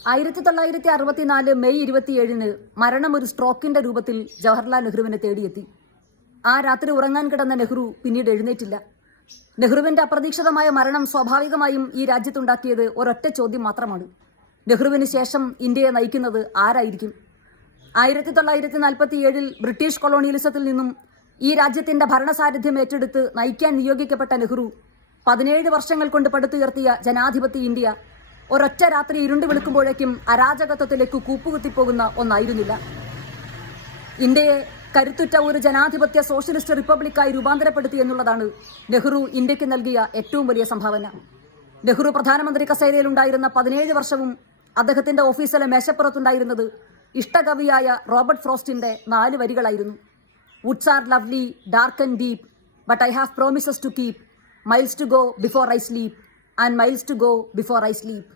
1964 May 27 മരണം ഒരു സ്ട്രോക്കിന്റെ രൂപത്തിൽ ജവഹർലാൽ നെഹ്റുവിനെ തേടിയെത്തി. ആ രാത്രി ഉറങ്ങാൻ കിടന്ന നെഹ്റു പിന്നീട് എഴുന്നേറ്റില്ല. നെഹ്റുവിന്റെ അപ്രതീക്ഷിതമായ മരണം സ്വാഭാവികമായും ഈ രാജ്യത്തുണ്ടാക്കിയത് ഒരൊറ്റ ചോദ്യം മാത്രമാണ്: നെഹ്റുവിന് ശേഷം ഇന്ത്യയെ നയിക്കുന്നത് ആരായിരിക്കും? 1947 ബ്രിട്ടീഷ് കൊളോണിയലിസത്തിൽ നിന്നും ഈ രാജ്യത്തിന്റെ ഭരണസാരഥ്യം ഏറ്റെടുത്ത് നയിക്കാൻ നിയോഗിക്കപ്പെട്ട നെഹ്റു 17 വർഷങ്ങൾ കൊണ്ട് പടുത്തുയർത്തിയ ജനാധിപത്യ ഇന്ത്യ ഒരൊറ്റ രാത്രി ഇരുണ്ട് വെളുക്കുമ്പോഴേക്കും അരാജകത്വത്തിലേക്ക് കൂപ്പുകുത്തിപ്പോകുന്ന ഒന്നായിരുന്നില്ല. ഇന്ത്യയെ കരുത്തുറ്റ ഒരു ജനാധിപത്യ സോഷ്യലിസ്റ്റ് റിപ്പബ്ലിക്കായി രൂപാന്തരപ്പെടുത്തി എന്നുള്ളതാണ് നെഹ്റു ഇന്ത്യക്ക് നൽകിയ ഏറ്റവും വലിയ സംഭാവന. നെഹ്റു പ്രധാനമന്ത്രി കസേരയിലുണ്ടായിരുന്ന 17 വർഷവും അദ്ദേഹത്തിന്റെ ഓഫീസിലെ മേശപ്പുറത്തുണ്ടായിരുന്നത് ഇഷ്ടകവിയായ റോബർട്ട് ഫ്രോസ്റ്റിന്റെ 4 വരികളായിരുന്നു: woods are lovely, dark and deep, but I have promises to keep, miles to go before I sleep, and miles to go before I sleep.